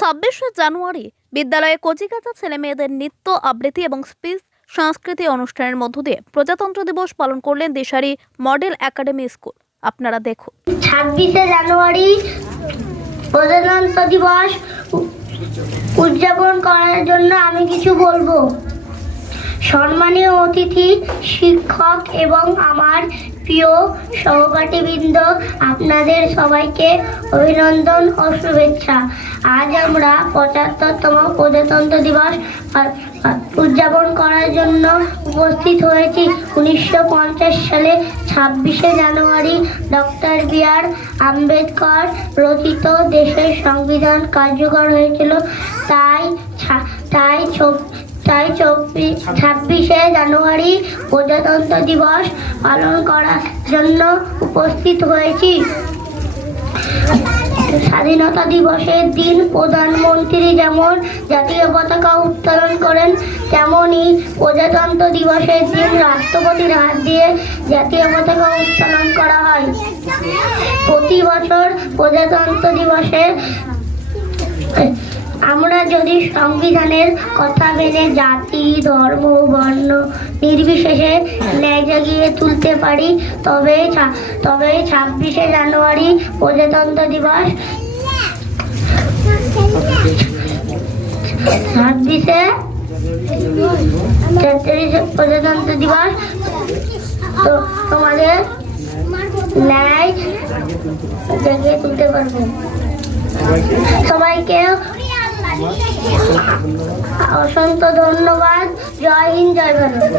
ছাব্বিশে জানুয়ারি বিদ্যালয়ে কচিকাচা ছেলে মেয়েদের নৃত্য, আবৃত্তি এবং স্পিচ সংস্কৃতি অনুষ্ঠানের মধ্য দিয়ে প্রজাতন্ত্র দিবস পালন করলেন দিশারি মডেল একাডেমি স্কুল। আপনারা দেখুন। ছাব্বিশে জানুয়ারি প্রজাতন্ত্র দিবস উদযাপন করার জন্য আমি কিছু বলব। সম্মানীয় অতিথি, শিক্ষক এবং আমার প্রিয় সহপাঠীবৃন্দ, আপনাদের সবাইকে অভিনন্দন ও শুভেচ্ছা। আজ আমরা পঁচাত্তরতম প্রজাতন্ত্র দিবস উদযাপন করার জন্য উপস্থিত হয়েছি। উনিশশো পঞ্চাশ সালে ছাব্বিশে জানুয়ারি ডক্টর বি আর আম্বেদকর রচিত দেশের সংবিধান কার্যকর হয়েছিল। তাই তাই তাই চব্বিশ ছাব্বিশে জানুয়ারি প্রজাতন্ত্র দিবস পালন করার জন্য উপস্থিত হয়েছি। স্বাধীনতা দিবসের দিন প্রধানমন্ত্রী যেমন জাতীয় পতাকা উত্তোলন করেন তেমনই প্রজাতন্ত্র দিবসের দিন রাষ্ট্রপতির হাত দিয়ে জাতীয় পতাকা উত্তোলন করা হয়। প্রতি বছর প্রজাতন্ত্র দিবসে আমরা যদি সংবিধানের কথা মেনে জাতি, ধর্ম, বর্ণ নির্বিশেষে ন্যায় জাগিয়ে তুলতে পারি, তবে তবে ছাব্বিশে জানুয়ারি প্রজাতন্ত্র দিবস। ছাব্বিশে তেত্রিশে প্রজাতন্ত্র দিবস। তো তোমাদের ন্যায় জাগিয়ে তুলতে পারব। সবাইকে অসংখ্য ধন্যবাদ। জয় হিন্দ জয় ভারত।